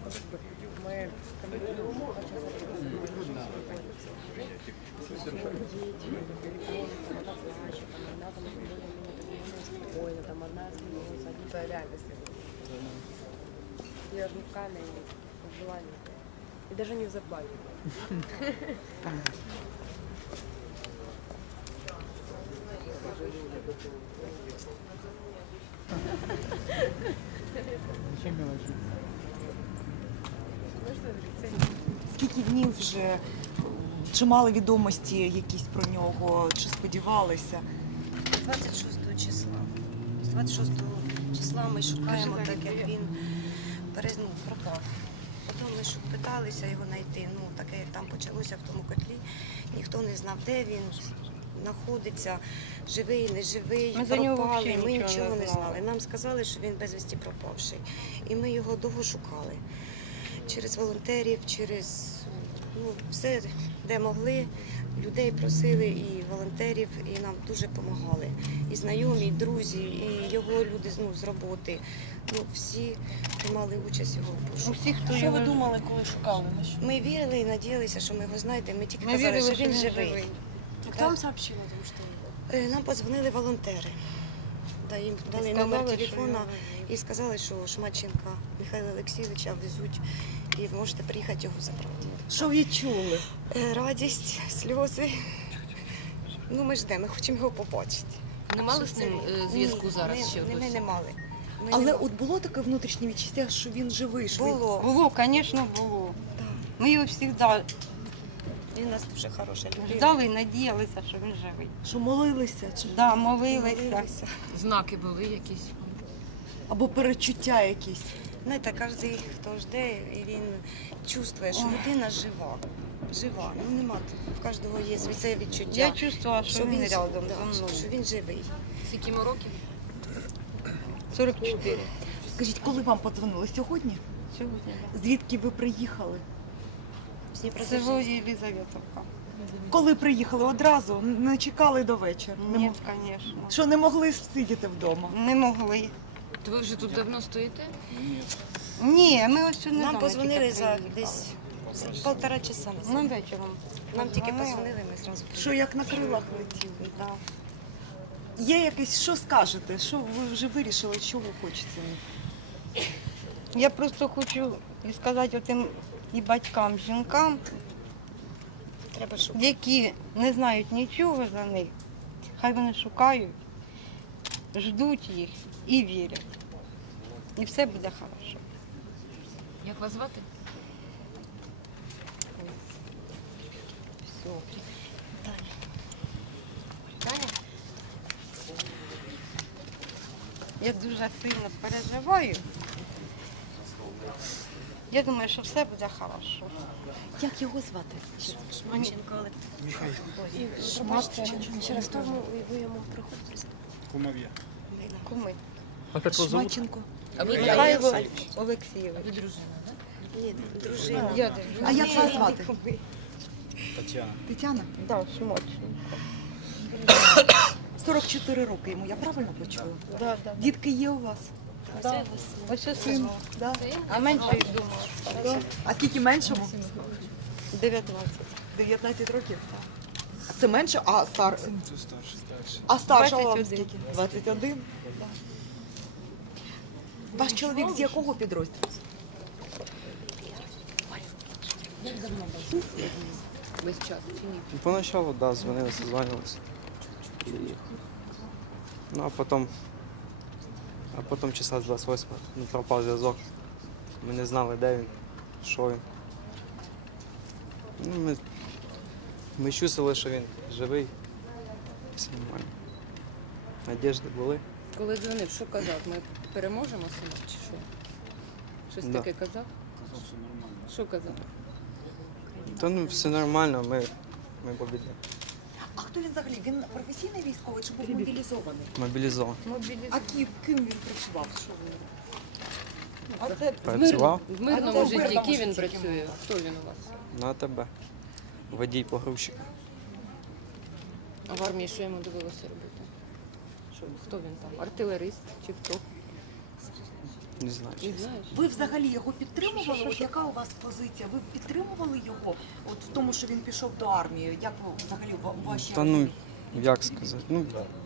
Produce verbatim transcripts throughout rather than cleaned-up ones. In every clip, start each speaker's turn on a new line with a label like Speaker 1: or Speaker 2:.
Speaker 1: Мы спокойно, там одна смеется, это реальность. Я руками и желание. И даже не в забаве.
Speaker 2: Скільки днів вже, чи мали відомості якісь про нього, чи сподівалися?
Speaker 3: двадцять шостого числа. З двадцять шостого числа ми шукаємо, так як він перез- ну, пропав. Потім ми шу- питалися його знайти. Ну, таке як там почалося в тому котлі. Ніхто не знав, де він знаходиться, живий, не живий,
Speaker 4: Ми за нього
Speaker 3: пропалий.
Speaker 4: взагалі
Speaker 3: Ми
Speaker 4: нічого
Speaker 3: нічого
Speaker 4: не
Speaker 3: не
Speaker 4: знали.
Speaker 3: знали. Нам сказали, що він безвісті пропавший. І ми його довго шукали. Через волонтерів, через ну, все, де могли. Людей просили, і волонтерів, і нам дуже допомагали. І знайомі, і друзі, і його люди ну, з роботи. Ну, всі приймали участь в його пошуку.
Speaker 4: Усі, хто
Speaker 2: Що
Speaker 4: його...
Speaker 2: ви думали, коли шукали? На що?
Speaker 3: Ми вірили і надіялися, що ми його знайдемо. Ми тільки
Speaker 4: Ми
Speaker 3: казали,
Speaker 4: вірили,
Speaker 3: що він живий.
Speaker 1: А кто вам сообщил о том, что
Speaker 3: Е, Нам подзвонили волонтери. Да, їм дали
Speaker 4: Сказали,
Speaker 3: номер
Speaker 4: що
Speaker 3: телефона
Speaker 4: його
Speaker 3: і сказали, що Шматченка Михайла Олексійовича везуть і ви можете приїхати його забрати.
Speaker 2: Що відчули?
Speaker 3: Е, Радість, сльози. Ну, ми ждемо, ми хочемо його побачити.
Speaker 5: Не мали з ним е, зв'язку
Speaker 3: Ні,
Speaker 5: зараз
Speaker 3: ми,
Speaker 5: ще
Speaker 3: Ми, ми
Speaker 5: досі?
Speaker 3: не мали. Ми
Speaker 2: Але
Speaker 3: не...
Speaker 2: от було таке внутрішнє відчуття, що він живий, що він...
Speaker 3: Було.
Speaker 4: Було, звісно, було.
Speaker 3: Да.
Speaker 4: Ми його завжди
Speaker 3: Він у нас дуже хороша людина.
Speaker 4: ждали і надіялися, що він живий.
Speaker 2: що молилися, чи...
Speaker 4: Да, молилися.
Speaker 3: Молилися.
Speaker 5: Знаки були якісь?
Speaker 2: або перечуття якісь.
Speaker 3: Знаєте, кожен, хто жде, і він чувствує, що людина жива. Жива. Ну нема. В кожного є це відчуття.
Speaker 4: Я чувствувала, що,
Speaker 3: що
Speaker 4: він
Speaker 3: він
Speaker 4: рядом
Speaker 3: да,
Speaker 4: зі мною.
Speaker 3: що він живий.
Speaker 5: Скільки йому років?
Speaker 4: сорок чотири.
Speaker 2: Скажіть, коли вам подзвонили? Сьогодні?
Speaker 4: Сьогодні. да.
Speaker 2: Звідки ви приїхали?
Speaker 3: Всі
Speaker 4: Село
Speaker 3: продовжують.
Speaker 4: Єлизаветовка.
Speaker 2: Коли приїхали? Одразу? Не чекали до вечора? Не
Speaker 4: Ні,
Speaker 2: мог-
Speaker 4: звісно.
Speaker 2: Що не могли сидіти вдома?
Speaker 4: Не могли.
Speaker 5: То ви вже тут давно стоїте?
Speaker 4: Ні, ми ось сюди.
Speaker 3: Нам позвонили за десь за полтора часа. назад.
Speaker 4: Нам вечором.
Speaker 3: Нам тільки
Speaker 4: позвонили.
Speaker 3: позвонили, ми зразу
Speaker 2: Що як на крилах летіли?
Speaker 4: Да.
Speaker 2: Є якесь, що скажете? Що ви вже вирішили, що ви хочете?
Speaker 4: Я просто хочу сказати отим і батькам, жінкам,
Speaker 3: треба шукати.
Speaker 4: які не знають нічого за них, хай вони шукають, ждуть їх і вірять. І все буде хорошо.
Speaker 5: Як вас звати?
Speaker 4: Все.
Speaker 5: Таня?
Speaker 4: Я дуже сильно переживаю. Я думаю, що все буде хорошо.
Speaker 2: Як його звати?
Speaker 3: Шманченко Олег.
Speaker 1: через то вы ему приходите?
Speaker 6: Кумов'я.
Speaker 4: Куми.
Speaker 2: Шмаченко.
Speaker 5: А ви
Speaker 4: Михайло
Speaker 5: ви
Speaker 4: Олексійович.
Speaker 5: дружина, так?
Speaker 3: Ні, дружина.
Speaker 4: Я
Speaker 2: А як вас звати?
Speaker 6: Тетяна.
Speaker 2: Тетяна?
Speaker 4: Да, Шмоченко.
Speaker 2: сорок чотири роки йому, я правильно почула?
Speaker 4: Да, да.
Speaker 2: Дітки є у вас?
Speaker 4: Да. Ось це син.
Speaker 2: Да.
Speaker 4: А менше думаю.
Speaker 2: А скільки меншому?
Speaker 4: дев'ятнадцять.
Speaker 2: дев'ятнадцять років? Це менше, а стар...
Speaker 6: Це старший. старший.
Speaker 2: а старша вам
Speaker 4: двадцять один.
Speaker 2: скільки? двадцять один? Ваш чоловік з якого підрозділу?
Speaker 5: Весь час чи ні?
Speaker 7: Ну, Поначалу, да, дзвонили, созванивалися. Ну, а потім, а потім часа з двадцять восьмого ну, пропав зв'язок. Ми не знали, де він, що він. Ну, ми, ми чувствували, що він живий. Все нормально. Надіжди були.
Speaker 5: Коли дзвонив, що казав? Ми переможемо сина чи що? Щось
Speaker 7: Да.
Speaker 5: таке казав?
Speaker 6: Казав, все нормально.
Speaker 5: Що казав?
Speaker 7: Та ну все нормально, ми, ми побідемо.
Speaker 2: А хто він взагалі? Він професійний військовий чи був мобілізований?
Speaker 7: Мобілізований.
Speaker 2: А ким, ким він працював? Що він?
Speaker 4: А це
Speaker 7: Працював
Speaker 5: В мирному
Speaker 2: А то в
Speaker 5: житті
Speaker 2: мирному
Speaker 5: який він
Speaker 2: житті
Speaker 5: працює? Хто він у вас?
Speaker 7: на тебе. Водій погрузчика.
Speaker 5: А в армії що йому довелося робити? Що, хто він там? Артилерист чи хто?
Speaker 7: Не знаю.
Speaker 5: Не
Speaker 7: чесно.
Speaker 5: знаєш?
Speaker 2: Ви взагалі його підтримували? От яка у вас позиція? Ви підтримували його от в тому, що він пішов до армії? Як ви взагалі ва- ваші
Speaker 7: Та ну, як сказати, ну,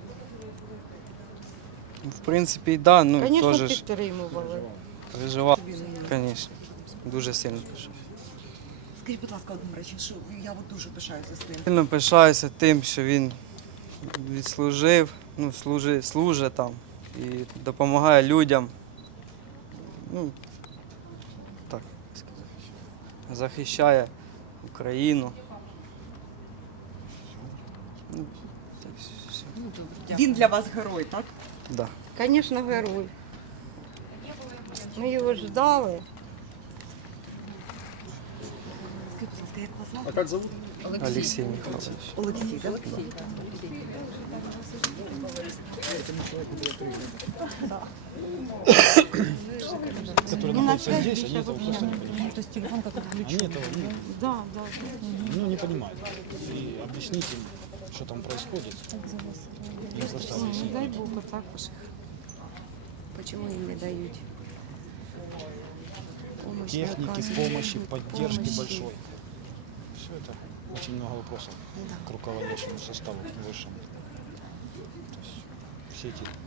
Speaker 7: в принципі, да, ну,
Speaker 4: Звісно,
Speaker 7: теж ж
Speaker 4: підтримували.
Speaker 7: переживав, звісно, дуже сильно пішов.
Speaker 2: Скажіть, будь ласка, одним речі, що я от дуже пишаюся з тим.
Speaker 7: Сильно пишаюся тим, що він відслужив, ну, служи, служить там і допомагає людям. Ну, так сказати. Захищає Україну. Ну, так, все.
Speaker 2: Він для вас герой, так?
Speaker 7: Да.
Speaker 4: Звісно, герой. Ми його ждали.
Speaker 2: Скажіть, будь ласка, як вас звати?
Speaker 6: А как зовут?
Speaker 7: Олексій Михайлович.
Speaker 2: Олексій, так?
Speaker 6: Который
Speaker 4: Ну, на
Speaker 6: находится
Speaker 4: связь
Speaker 6: здесь,
Speaker 4: більше
Speaker 6: они этого
Speaker 4: вообще
Speaker 6: просто не
Speaker 4: не-
Speaker 6: понимают.
Speaker 2: То есть телефон как
Speaker 6: Они этого ну,
Speaker 4: Да, да.
Speaker 6: ну, не понимают. И объяснить им, что там происходит. Им просто
Speaker 4: Ну,
Speaker 6: объяснить.
Speaker 4: дай Бог, отак.
Speaker 3: Чому їм не дають? Помощь не
Speaker 6: Техники,
Speaker 3: оказують,
Speaker 6: помощи, поддержки
Speaker 3: помощи.
Speaker 6: большой. Все это очень много вопросов
Speaker 3: Да.
Speaker 6: к руководящему составу высшему. То есть все эти